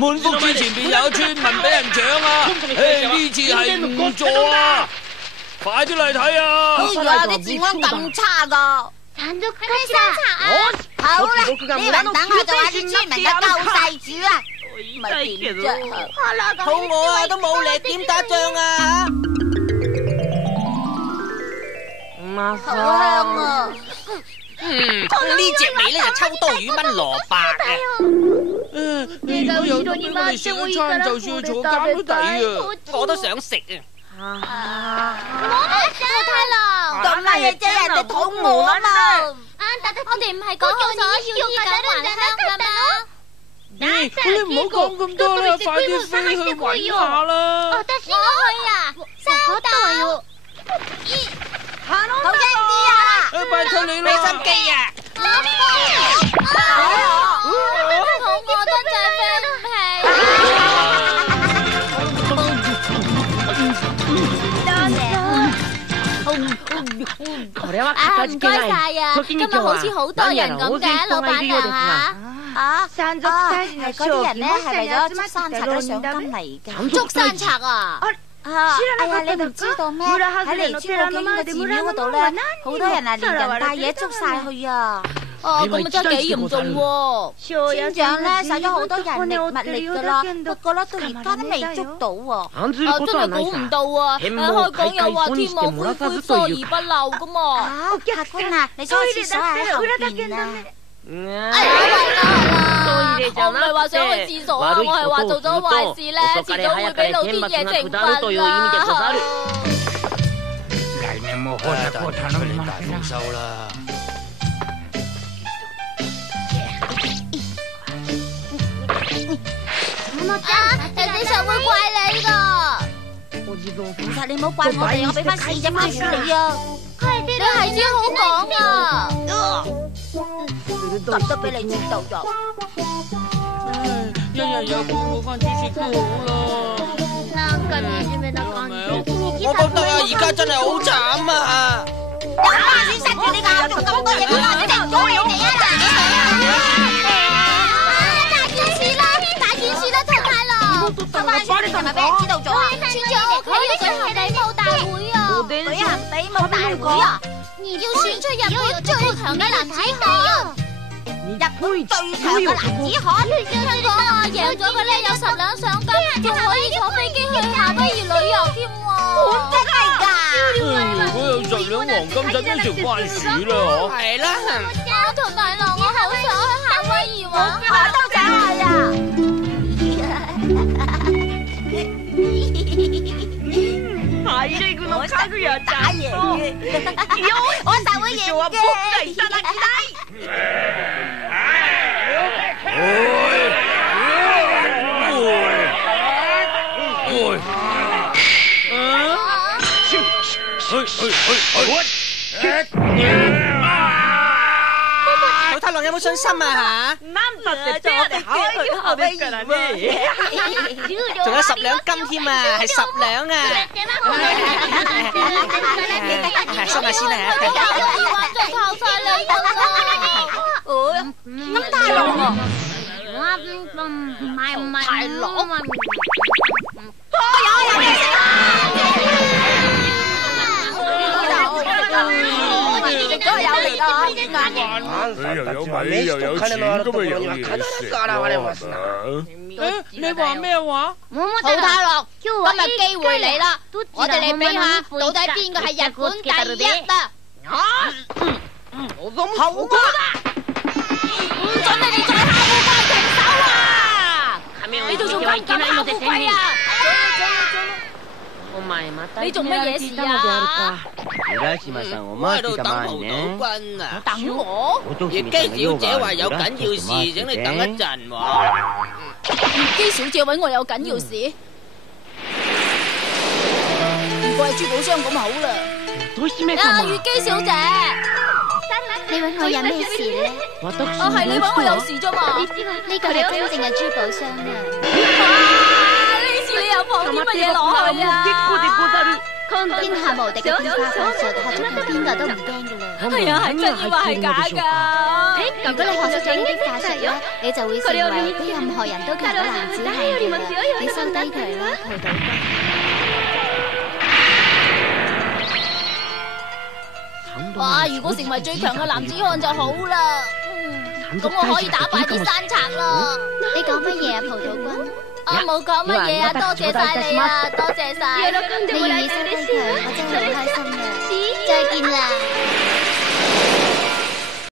滿福寺前邊有村民俾人搶啊！呢次係唔錯啊！快啲嚟睇啊！邊有啲治安咁差噶？山賊啊！好啦，呢輪等我做下啲村民嘅救世主啊！咪點啫？好餓啊，都冇力點打仗啊！好香啊！呢隻味咧就秋刀魚炆蘿蔔嘅。如果有得俾我哋食一餐，就算去坐監都抵啊！我都想食啊！太郎，咁乜嘢啫？人哋肚餓啊嘛！我哋唔係講好咗要衣錦還鄉噶咩？你唔好講咁多啦，快啲飛去揾下啦！我去啊！三代。好聽啲啊！拜託你啦！俾心機啊！肚餓得滯飛唔起。唔該晒啊！今日好似好多人咁嘅，老闆娘啊！係嗰啲人咧係為咗捉山賊嘅賞金嚟嘅。捉山賊啊！哎呀，你唔知道咩？喺離村路徑嘅寺廟嗰度咧，好多人啊，連人帶嘢捉晒去啊！哦，咁啊真係幾嚴重喎！村長咧使咗好多人力物力噶啦，不過咧到而家都未捉到喎。真係估唔到啊！開講又話天網恢恢，疏而不漏噶嘛！客官啊，你想去廁所喺後邊啊！哎呀，係啦，我唔係話想去廁所啊，我係話做咗壞事咧，遲早會俾老天爺懲罰噶。嚟年冇開就出嚟大豐收啦！人哋實會怪你噶。其實你唔好怪我哋，我俾翻4隻番薯你啊！你係只好講啊！咁都俾你知道咗。一日有半冇番薯食都好啦。我覺得啊，而家真係好慘啊！有番薯塞住你咬咗咁多嘢，我話你哋唔阻你哋啊！大件事啦，太郎！收番薯你係咪俾人知道咗啊？村長屋企要舉行比武大會啊！舉行比武大會啊！要選出日本最強嘅男子漢。日本最強嘅男子漢，聽講啊，贏咗嘅咧有10兩賞金，仲可以坐飛機去夏威夷旅遊添喎。真係㗎！如果有10兩黃金，使乜食番薯啦？係啦，我同大郎我好想去夏威夷玩，我都想去啊！我實會打贏嘅，我實會贏嘅。老太郎有冇信心啊？仲有10兩金添啊，係10兩啊！收埋先啊！就靠晒你啦！咁大龍啊！唔係大龍啊！你又有錢，咁咪有嘢食咯。你話咩話？好太郎，今日機會嚟啦！我哋嚟比下，到底邊個係日本第一啊？好啊！唔准你哋再下烏龜停手啊！你做緊咁下烏龜啊？你做乜嘢事啊？我喺度等蒲島君啊！等我？月姬小姐話有緊要事，請你等一陣喎。月姬小姐揾我有緊要事，唔怪珠寶箱咁好啦。啊，月姬小姐，你揾我有咩事咧？係你揾我有事啫嘛？呢個係真正嘅珠寶箱啊！呢次你又放啲乜嘢落去啊？天下無敵嘅天花法術，學咗佢邊個都唔驚噶啦。係啊，係真嘅話係假噶。如果你學識咗呢啲法術咧，你就會成為比任何人都強嘅男子漢嘅啦。你收低佢啦，蒲島君。哇！如果成為最強嘅男子漢就好啦。咁我可以打敗啲山賊啦。你講乜嘢啊，蒲島君？我冇講乜嘢啊，多謝晒你啊，多謝晒。你願意收低佢，我真係好開心嘅。再見啦。